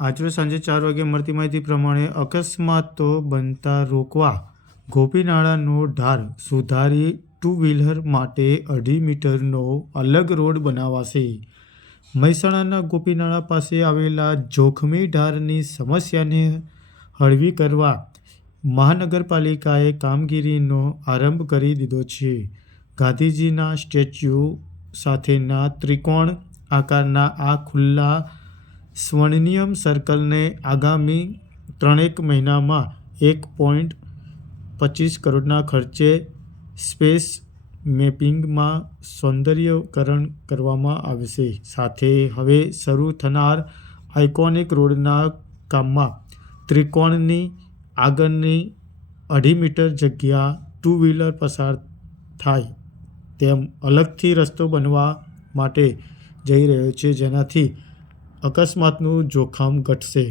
આજરોજ સાંજે 4 વાગે મળતી માહિતી પ્રમાણે અકસ્માતો બનતા રોકવા ગોપીનાળાનો ઢાળ સુધારી 2 વ્હીલર માટે 2.5 મીટરનો અલગ રોડ બનાવાશે. મહેસાણાના ગોપીનાળા પાસે આવેલા જોખમી ઢાળની સમસ્યાને હળવી કરવા મહાનગરપાલિકાએ કામગીરીનો આરંભ કરી દીધો છે. ગાંધીજીના સ્ટેચ્યુ સાથેના ત્રિકોણ આકારના આ ખુલ્લા સ્વર્ણિમ સર્કલને આગામી 3 મહિનામાં 1.25 કરોડના ખર્ચે સ્પેસ મેપિંગમાં સૌંદર્યીકરણ કરવામાં આવશે. સાથે હવે શરૂ થનાર આઇકોનિક રોડના કામમાં ત્રિકોણની આગળની 2.5 મીટર જગ્યા 2 વ્હીલર પસાર થાય તેમ અલગથી રસ્તો બનવા માટે જઈ રહ્યો છે, જેનાથી અકસ્માતનું જોખમ ઘટશે.